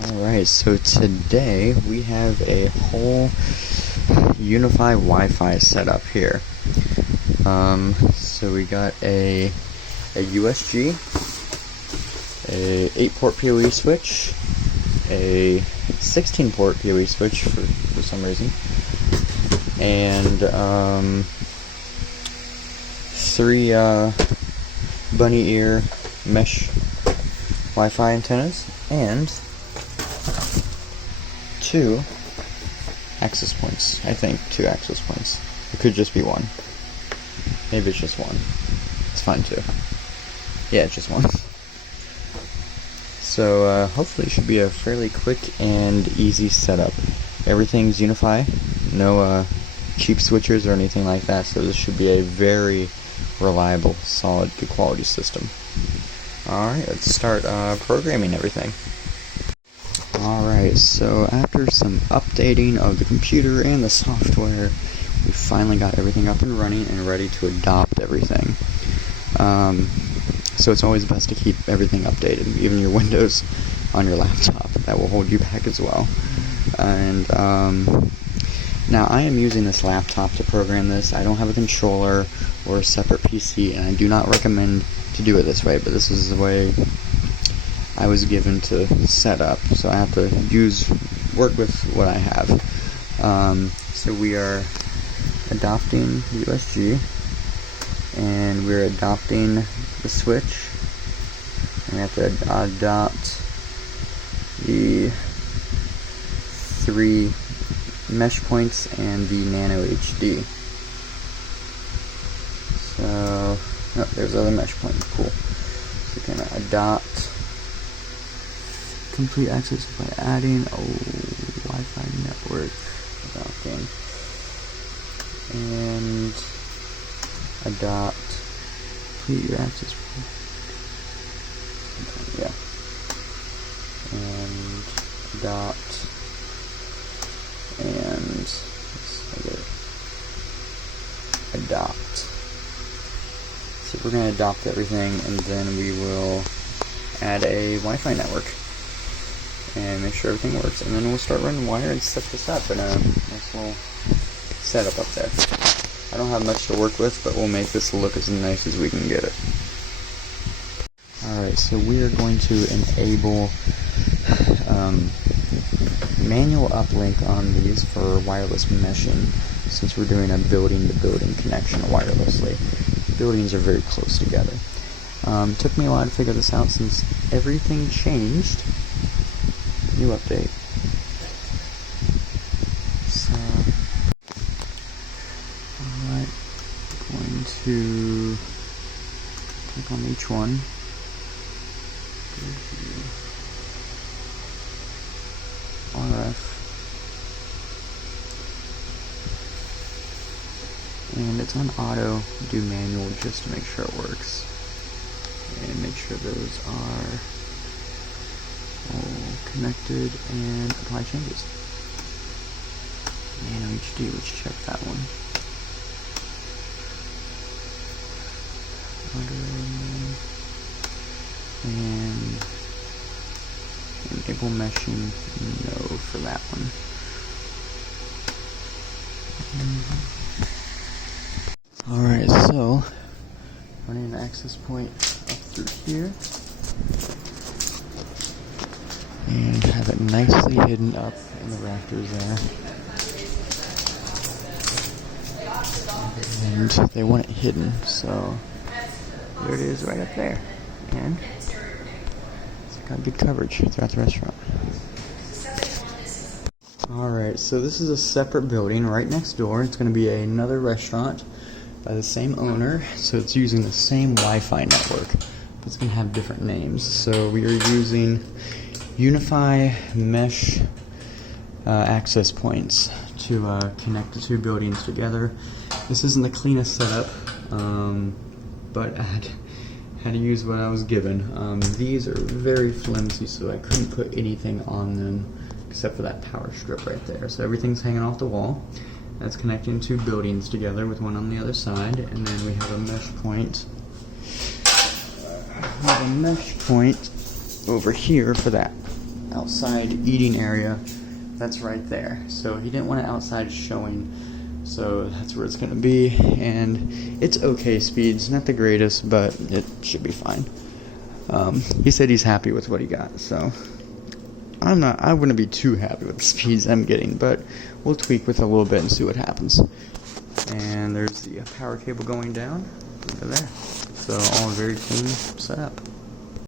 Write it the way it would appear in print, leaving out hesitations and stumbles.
Alright, so today we have a whole unify Wi-Fi setup here. So we got a USG, a 8-port PoE switch, a 16-port PoE switch for some reason, and 3 bunny ear mesh Wi-Fi antennas, and 2 access points. I think 2 access points. It could just be 1. Maybe it's just 1. It's fine too. Yeah, it's just 1. So hopefully it should be a fairly quick and easy setup. Everything's Unify, no cheap switchers or anything like that, so this should be a very reliable, solid, good quality system. Alright, let's start programming everything. Alright, so after some updating of the computer and the software, we finally got everything up and running and ready to adopt everything. So it's always best to keep everything updated, even your Windows on your laptop. That will hold you back as well. And now I am using this laptop to program this. I don't have a controller or a separate PC, and I do not recommend to do it this way, but this is the way I was given to set up, so I have to work with what I have. So we are adopting USG, and we're adopting the switch, and we have to adopt the 3 mesh points and the nano HD. So, oh, there's other mesh points, cool. So we're gonna adopt complete access by adding a Wi-Fi network, adopting, and adopt complete your access point. Yeah, and adopt, and adopt. So we're going to adopt everything, and then we will add a Wi-Fi network and make sure everything works, and then we'll start running wire and set this up in a nice little setup up there. I don't have much to work with, but we'll make this look as nice as we can get it. Alright, so we are going to enable manual uplink on these for wireless meshing, since we're doing a building-to-building connection wirelessly. Buildings are very close together. Took me a while to figure this out since everything changed. New update. So, alright, going to click on each one. Go to RF. And it's on auto, do manual just to make sure it works. And make sure those are all connected, and apply changes. Nano HD, let's check that one. And enable meshing, no for that one. Alright, so running an access point up through here, and have it nicely hidden up in the rafters there. And they want it hidden, so there it is right up there. And it's got good coverage throughout the restaurant. Alright, so this is a separate building right next door. It's going to be another restaurant by the same owner, so it's using the same Wi-Fi network, but it's going to have different names. So we are using Unify Mesh access points to connect the 2 buildings together. This isn't the cleanest setup, but I had to use what I was given. These are very flimsy, so I couldn't put anything on them except for that power strip right there. So everything's hanging off the wall. That's connecting 2 buildings together with one on the other side, and then we have a mesh point. We have a mesh point over here for that outside eating area, that's right there. So he didn't want it outside showing, so that's where it's going to be. And it's okay speeds, not the greatest, but it should be fine. He said he's happy with what he got, so I wouldn't be too happy with the speeds I'm getting, but we'll tweak with it a little bit and see what happens. And there's the power cable going down over there. So all very clean set up.